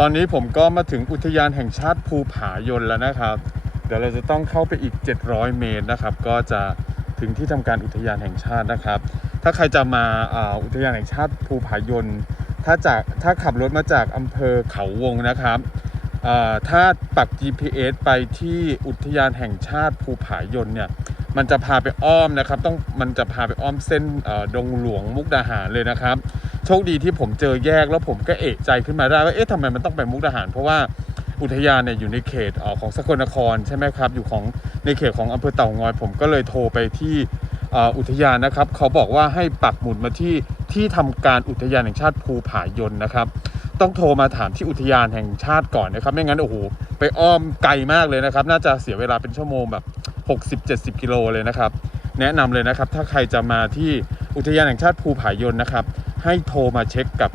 ตอนนี้ผมก็มาถึงอุทยานแห่งชาติภูผายนแล้วนะครับ เดี๋ยวเราจะต้องเข้าไปอีก 700 เมตรนะครับ ก็จะถึงที่ทำการอุทยานแห่งชาตินะครับ ถ้าใครจะมาอ่าอุทยานแห่งชาติภูผายน ถ้าจากถ้าขับรถมาจากอำเภอเขาวงนะครับถ้าปัก GPS ไปที่อุทยานแห่งชาติภูผายนเนี่ยมันจะพาไปอ้อมนะครับ ต้องมันจะพาไปอ้อมเส้นดงหลวงมุกดาหารเลยนะครับ โชคดีที่ผมเจอแยกแล้วผมก็เอะใจขึ้นมาได้ว่าเอ๊ะทำไมมันต้องไปมุกดาหาร เพราะว่าอุทยานเนี่ยอยู่ในเขตเอของสกลนครใช่ไหมครับ อยู่ของในเขตของอำเภอเต่างอย ผมก็เลยโทรไปที่อุทยานนะครับ เขาบอกว่าให้ปักหมุดมาที่ที่ทำการอุทยานแห่งชาติภูผายนนะครับ ต้องโทรมาถามที่อุทยานแห่งชาติก่อนนะครับ ไม่งั้นโอ้โหไปอ้อมไกลมากเลยนะครับ น่าจะเสียเวลาเป็นชั่วโมงแบบ 60-70 กิโลเลยนะครับ แนะนำเลยนะครับ ถ้าใครจะมาที่อุทยานแห่งชาติภูผายนนะครับ ให้โทรมาเช็คกับ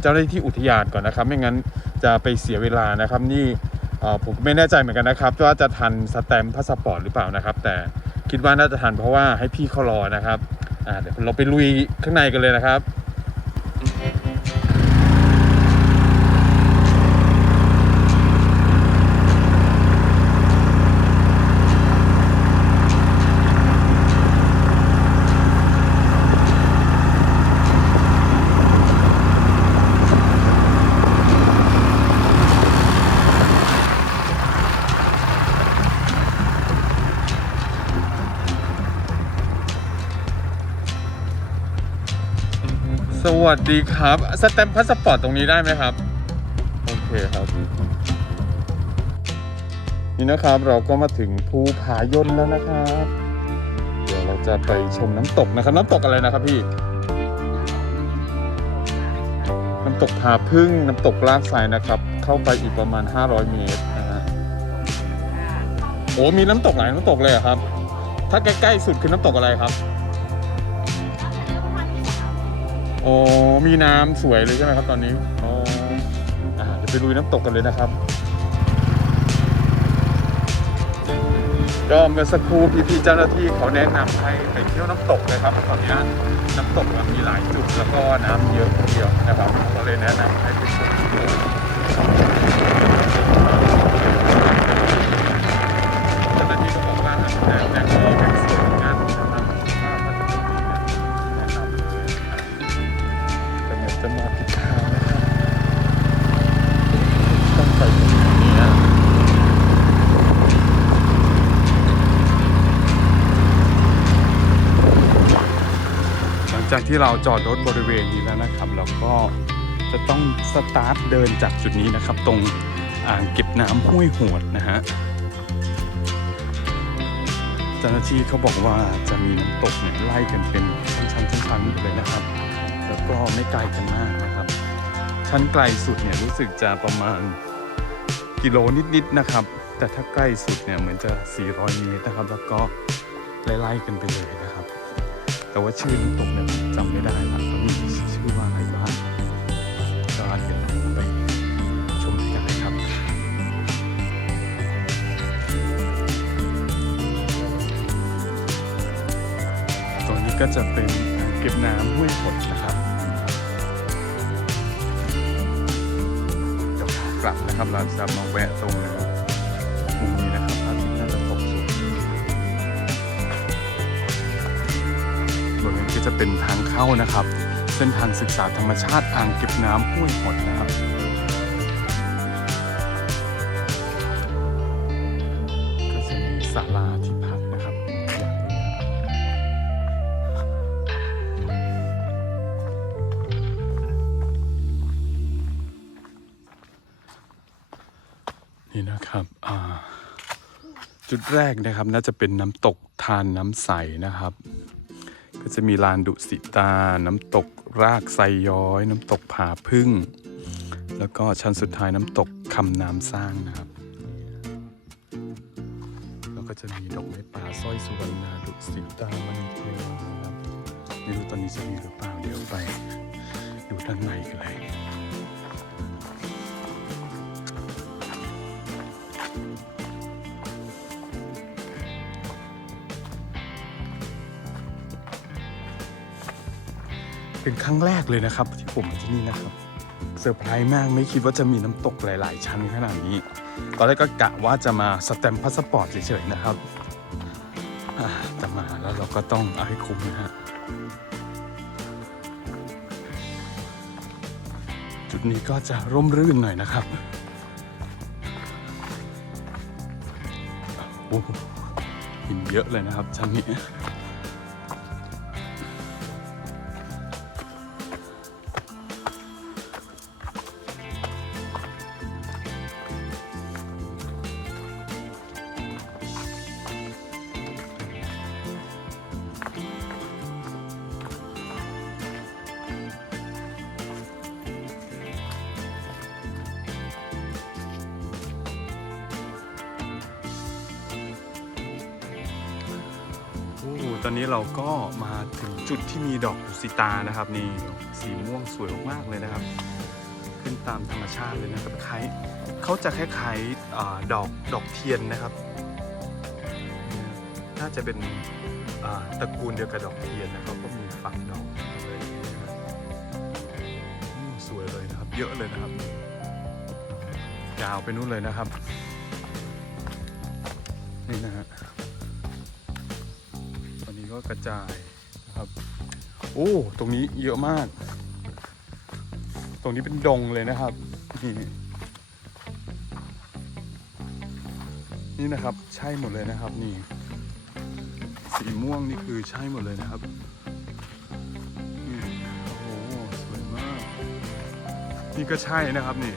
เจ้าหน้าที่อุทยานก่อนนะครับ ไม่งั้นจะไปเสียเวลานะครับนี่ผมไม่แน่ใจเหมือนกันนะครับว่าจะทันสแตมพาสปอร์ตหรือเปล่านะครับ แต่คิดว่าน่าจะทันเพราะว่าให้พี่เขารอนะครับเดี๋ยวเราไปลุยข้างในกันเลยนะครับ วัสดีครับ สแตมป์พาสปอร์ตตรงนี้ได้ไหมครับ โอเคครับ นี่นะครับเราก็มาถึงภูผายนแล้วนะครับ เดี๋ยวเราจะไปชมน้ำตกนะครับ น้ำตกอะไรนะครับพี่ น้ำตกผาพึ่งน้ำตกลาดทรายนะครับ เข้าไปอีกประมาณ 500 เมตรนะฮะโอ้มีน้ำตกหลายน้ำตกเลยครับ ถ้าใกล้ๆสุดคือน้ำตกอะไรครับ โอ้มีน้ำสวยเลยใช่ไหมครับตอนนี้อ๋ออ่าเดี๋ยวไปลุยน้ำตกกันเลยนะครับก็เมื่อสักครู่พี่ๆเจ้าหน้าที่เขาแนะนำให้ไปเที่ยวน้ำตกเลยครับเพราะตอนนี้น้ำตกมันมีหลายจุดแล้วก็น้ำเยอะทีเดียวนะครับก็เลยแนะนำให้ไปชมเจ้าหน้าที่ก็บอกว่าแต่แต่ก็ จากที่เราจอดรถบริเวณนี้แล้วนะครับเราก็จะต้องสตาร์ทเดินจากจุดนี้นะครับ ตรงอ่างเก็บน้ำห้วยหวดนะฮะเจ้าหน้าที่เขาบอกว่าจะมีน้ำตกเนี่ยไล่กันเป็นชั้นๆชั้นๆเลยนะครับ แล้วก็ไม่ไกลกันมากนะครับ ชั้นไกลสุดเนี่ยรู้สึกจะประมาณกิโลนิดๆนะครับ แต่ถ้าใกล้สุดเนี่ยเหมือนจะ 400 เมตรนะครับ แล้วก็ไล่ๆกันไปเลยนะ แต่ว่าชื่อน้ำตกเนี่ยจำไม่ได้ละตอนนี้ชื่อว่าอะไรบ้างก็เดี๋ยวไปชมกันเลยครับตรงนี้ก็จะเป็นอ่างเก็บน้ำห้วยผดนะครับเดี๋ยวขากลับนะครับเราจะมาแวะตรงนี้ ก็จะเป็นทางเข้านะครับ เส้นทางศึกษาธรรมชาติอ่างเก็บน้ำห้วยหดนะครับก็จะมีศาลาที่พักนะครับ นี่นะครับจุดแรกนะครับน่าจะเป็นน้ำตกทานน้ำใสนะครับ ก็จะมีลานดุสิตา น้ำตกรากไซย้อย น้ำตกผาพึ่ง แล้วก็ชั้นสุดท้ายน้ำตกคำน้ำสร้างนะครับ แล้วก็จะมีดอกไม้ป่าสร้อยสุวรรณาดุสิตามณีเทวานะครับไม่รู้ตอนนี้จะมีหรือเปล่าเดี๋ยวไปดูด้านในกันเลย เป็นครั้งแรกเลยนะครับ ที่ผมมาที่นี่นะครับเซอร์ไพรส์มากไม่คิดว่าจะมีน้ำตกหลาย ๆ ชั้นขนาดนี้ ตอนแรกก็กะว่าจะมาสแตมป์พาสปอร์ตเฉย ๆ นะครับแต่มาแล้วเราก็ต้องเอาให้คุ้มนะฮะจุดนี้ก็จะร่มรื่นหน่อยนะครับโอ้หินเยอะเลยนะครับชั้นนี้ ตอนนี้เราก็มาถึงจุดที่มีดอกดุสิตานะครับ นี่สีม่วงสวยมากเลยนะครับ ขึ้นตามธรรมชาติเลยนะครับคล้ายเขาจะคล้ายๆดอกดอกเทียนนะครับ น่าจะเป็นตระกูลเดียวกับดอกเทียนนะครับก็มีฝักดอกเลยสวยเลยนะครับ เยอะเลยนะครับ ยาวไปนู่นเลยนะครับ นี่นะฮะ ก็กระจายนะครับ โอ้ ตรงนี้เยอะมาก ตรงนี้เป็นดงเลยนะครับ นี่นี่นะครับ ใช่หมดเลยนะครับ นี่ สีม่วงนี่คือใช่หมดเลยนะครับนี่โอ้โหสวยมากนี่ก็ใช่นะครับนี่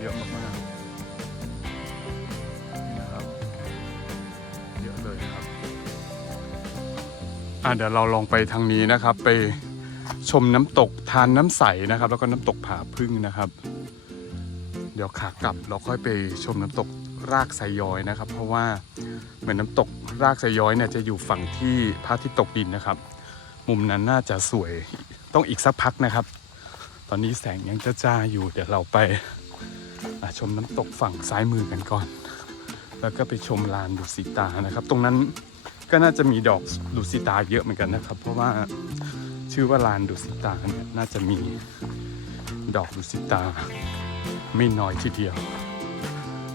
เยอะมากๆ อะเดี๋ยวเราลองไปทางนี้นะครับ ไปชมน้ำตกทานน้ำใสนะครับ แล้วก็น้ำตกผาพึ่งนะครับ เดี๋ยวขากลับเราค่อยไปชมน้ำตกรากไซย้อยนะครับ เพราะว่าเหมือนน้ำตกรากไซย้อยเนี่ยจะอยู่ฝั่งที่พระอาทิตย์ตกดินนะครับ มุมนั้นน่าจะสวยต้องอีกสักพักนะครับ ตอนนี้แสงยังจ้าๆอยู่ เดี๋ยวเราไปชมน้ำตกฝั่งซ้ายมือกันก่อน แล้วก็ไปชมลานดุสิตานะครับ ตรงนั้น ก็น่าจะมีดอกดุสิตาเยอะเหมือนกันนะครับ เพราะว่าชื่อว่าลานดุสิตาเนี่ยน่าจะมีดอกดุสิตา ไม่น้อยทีเดียว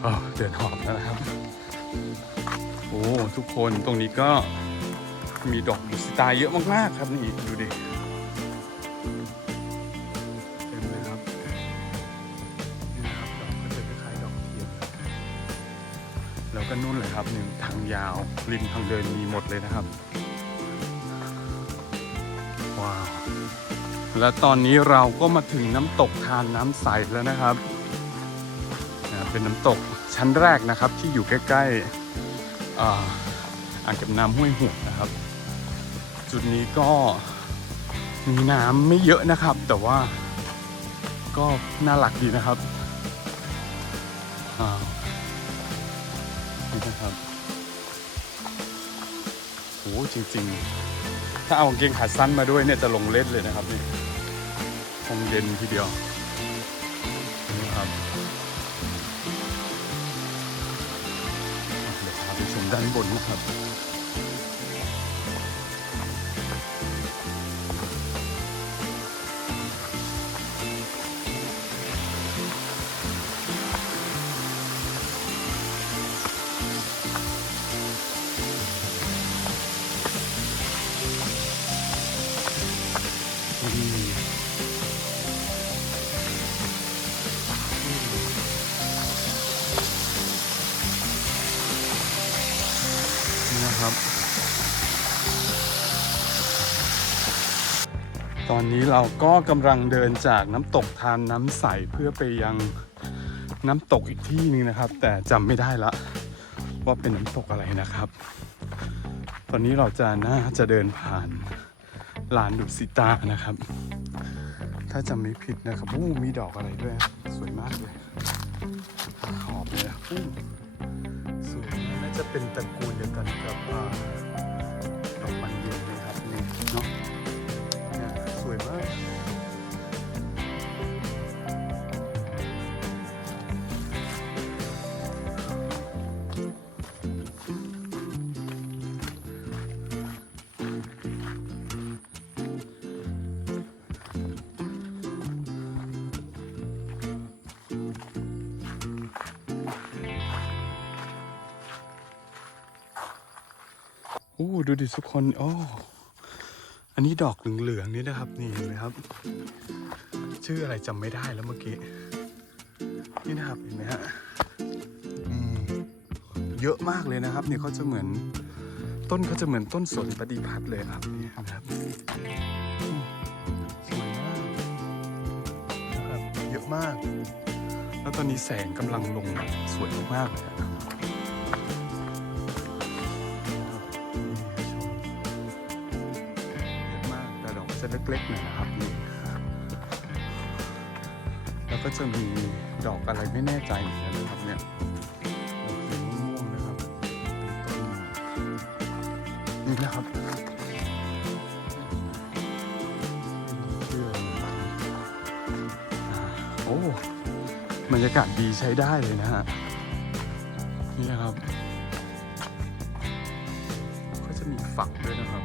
เออเดินหอบแล้วนะครับ โอ้ทุกคนตรงนี้ก็มีดอกดุสิตาเยอะมากๆครับนี่ดูดิ หนึ่งทางยาวริมทางเดินมีหมดเลยนะครับ ว้าว และตอนนี้เราก็มาถึงน้ำตกทานน้ำใสแล้วนะครับ เป็นน้ำตกชั้นแรกนะครับที่อยู่ใกล้ๆอ่าอ่างเก็บน้ำห้วยหวนะครับ จุดนี้ก็มีน้ำไม่เยอะนะครับ แต่ว่าก็น่ารักดีนะครับ จริง ๆ ถ้าเอากางเกงขาสั้นมาด้วยเนี่ยจะลงเล่นเลยนะครับนี่คงเย็นทีเดียวนี่ครับเดี๋ยวพาไปชมด้านบนนะครับ นะครับ ตอนนี้เราก็กำลังเดินจากน้ำตกทานน้ำใสเพื่อไปยังน้ำตกอีกที่หนึงนะครับ แต่จำไม่ได้ละ ว่าเป็นน้ำตกอะไรนะครับ ตอนนี้เราจะน่าจะเดินผ่านลานดุสิตานะครับ ถ้าจำไม่ผิดนะครับโอ้มีดอกอะไรด้วย สวยมากเลยหอบเลยนะอู้ จะเป็นตระกูลเดียวกันกับ ดูดิทุกคนโอ้อันนี้ดอกเหลืองๆนี่นะครับ นี่เห็นไหมครับ ชื่ออะไรจำไม่ได้แล้วเมื่อกี้ นี่นะครับเห็นไหมฮะเยอะมากเลยนะครับเนี่ยเขาจะเหมือนต้นเขาจะเหมือนต้นสนปฏิพัฒน์เลยครับนี่นะครับมสวยมากนะครับเยอะมาก แล้วตอนนี้แสงกำลังลงสวยมากๆเลยครับ ล็กๆหน่อยนะครับนี่แล้วก็จะมีดอกอะไรไม่แน่ใจเหมือนกันนะครับเนี่ยดอกสีม่วงนะครับเป็นต้นนี่นะครับชื่ออะไรนอาโอ้บรรยากาศดีใช้ได้เลยนะฮะนี่นะครับ ก็จะมีฝักด้วยนะครับ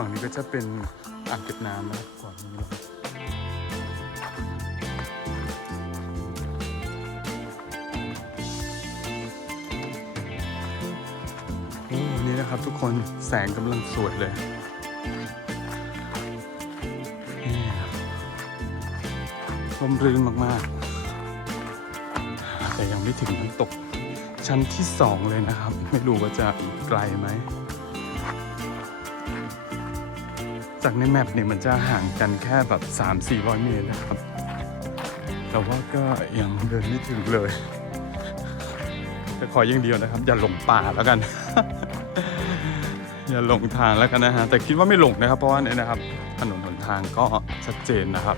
ฝั่งนี้ก็จะเป็นอ่างเก็บน้ำนะครับก่อนนี้เลยโอ้นี่นะครับทุกคนแสงกำลังสวยเลยร่มรื่นมากๆ แต่ยังไม่ถึงน้ำตกชั้นที่สองเลยนะครับ ไม่รู้ว่าจะอีกไกลไหม จากในแมปเนี่ยมันจะห่างกันแค่แบบ 3-400 เมตรนะครับ แต่ว่าก็ยังเดินไม่ถึงเลย จะขออย่างเดียวนะครับ อย่าหลงป่าแล้วกัน อย่าหลงทางแล้วกันนะฮะ แต่คิดว่าไม่หลงนะครับ เพราะว่าเนี่ยนะครับ ถนนหนทางก็ชัดเจนนะครับ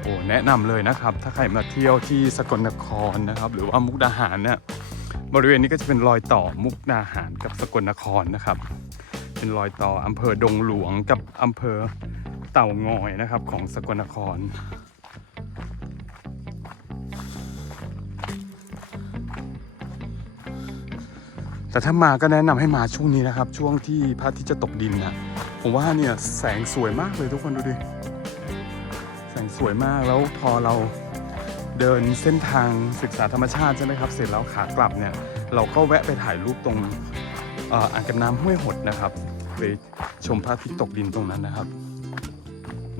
โอ้แนะนำเลยนะครับ ถ้าใครมาเที่ยวที่สกลนครนะครับ หรือว่ามุกดาหารเนี่ยบริเวณนี้ก็จะเป็นรอยต่อมุกดาหารกับสกลนครนะครับ เป็นรอยต่ออำเภอดงหลวงกับอำเภอเต่างอยนะครับของสกลนคร แต่ถ้ามาก็แนะนำให้มาช่วงนี้นะครับ ช่วงที่พระอาทิตย์จะตกดินนะผมว่าเนี่ยแสงสวยมากเลยทุกคนดูดิ แสงสวยมากแล้วพอเราเดินเส้นทางศึกษาธรรมชาติใช่ไหมครับ เสร็จแล้วขากลับเนี่ย เราก็แวะไปถ่ายรูปตรงอ่างเก็บน้ำห้วยหดนะครับ ไปชมพระอาทิตย์ตกดินตรงนั้นนะครับ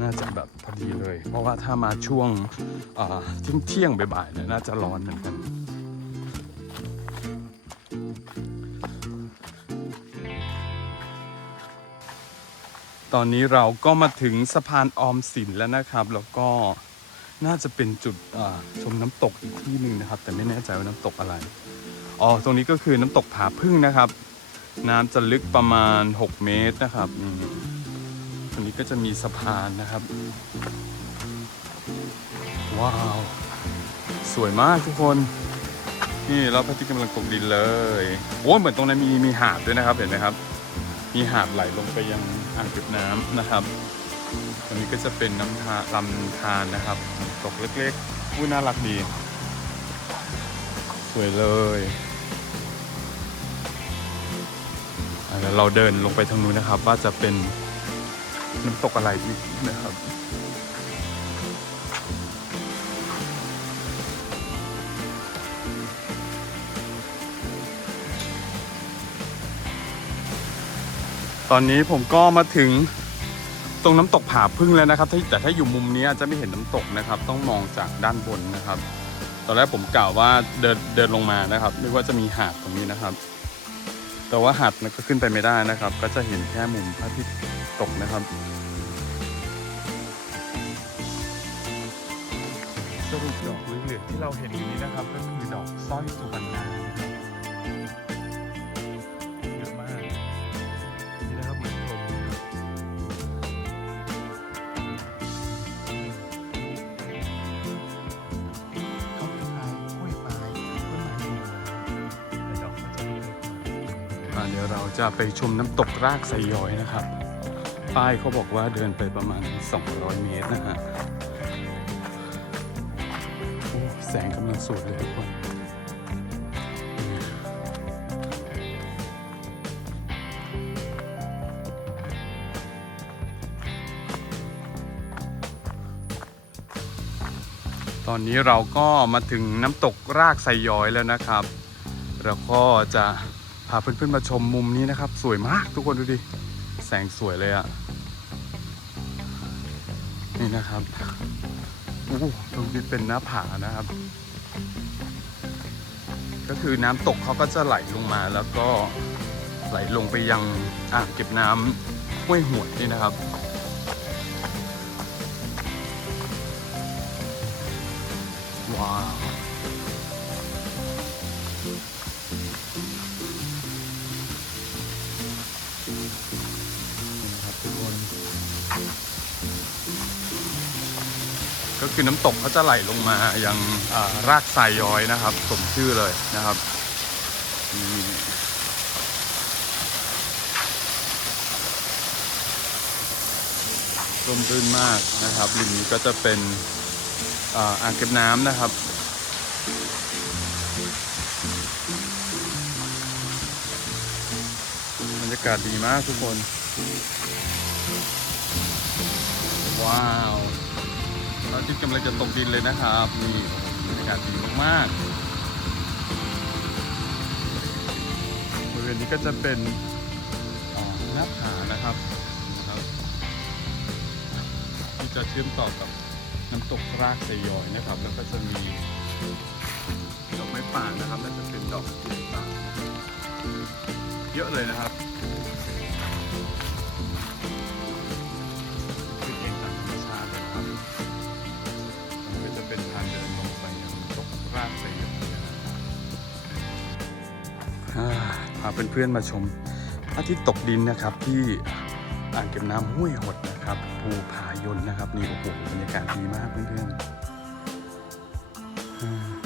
น่าจะแบบพอดีเลย เพราะว่าถ้ามาช่วงเที่ยงเที่ยงบ่ายๆเนี่ยน่าจะร้อนเหมือนกัน ตอนนี้เราก็มาถึงสะพานออมสินแล้วนะครับ แล้วก็น่าจะเป็นจุดชมน้ำตกอีกที่หนึ่งนะครับ แต่ไม่แน่ใจว่าน้ำตกอะไรอ๋อตรงนี้ก็คือน้ำตกผาพึ่งนะครับ น้ำจะลึกประมาณ 6 เมตรนะครับนี่ตรงนี้ก็จะมีสะพานนะครับ ว้าว สวยมากทุกคน นี่แล้วพระทิตย์กำลังตกดินเลยโอ้ยเหมือนตรงนั้นมีมีหาดด้วยนะครับเห็นไหมครับ มีหาดไหลลงไปยังอ่างเก็บน้ำนะครับตรงนี้ก็จะเป็นน้ำทาลำธารนะครับ ตกเล็กๆอุ้ยน่ารักดี สวยเลย อะเดี๋ยวเราเดินลงไปทางนู้นนะครับ ว่าจะเป็นน้ำตกอะไรอีกนะครับตอนนี้ผมก็มาถึงตรงน้ำตกผาพึ่งแล้วนะครับแต่ถ้าอยู่มุมนี้อาจจะไม่เห็นน้ำตกนะครับ ต้องมองจากด้านบนนะครับ ตอนแรกผมกล่าวว่าเดินเดินลงมานะครับนึกว่าจะมีหาดตรงนี้นะครับ แต่ว่าหัดมันก็ขึ้นไปไม่ได้นะครับ ก็จะเห็นแค่มุมพระอาทิตย์ตกนะครับสรุปดอกเหลืองๆที่เราเห็นอยู่นี้นะครับก็คือดอกสร้อยสุวรรณา เดี๋ยวเราจะไปชมน้ำตกรากไซยอยนะครับ ป้ายเขาบอกว่าเดินไปประมาณ 200 เมตรนะฮะแสงกำลังสวยเลยทุกคนตอนนี้เราก็มาถึงน้ำตกรากไซย้อยแล้วนะครับ แล้วก็จะาเพื่อนๆมาชมมุมนี้นะครับ สวยมากทุกคนดูดิ แสงสวยเลยอะนี่นะครับโอ้ตรงนี้เป็นหน้าผานะครับ ก็คือน้ำตกเขาก็จะไหลลงมาแล้วก็ไหลลงไปยังอ่างเก็บน้ำห้วยหวดนี่นะครับ ก็คือน้ำตกเขาจะไหลลงมายังอ่ารากทรายย้อยนะครับ สมชื่อเลยนะครับร่มรื่นมากนะครับริมนี้ก็จะเป็นอ่าอ่างเก็บน้ำนะครับบรรยากาศดีมากทุกคน ว้าว พระอาทิตย์กำลังจะตกดินเลยนะครับ นี่บรรยากาศดีมากๆบริเวณนี้ก็จะเป็นหน้าผานะครับครับ ที่จะเชื่อมต่อกับน้ำตกรากไซยอยนะครับ แล้วก็จะมีดอกไม้ป่านะครับน่าจะเป็นดอกเกุหลาเยอะเลยนะครับ เพื่อนๆมาชมอาทิตย์ตกดินนะครับที่อ่างเก็บน้ำห้วยหดนะครับภูผายนนะครับนี่โอ้โหบรรยากาศดีมากเพื่อนๆ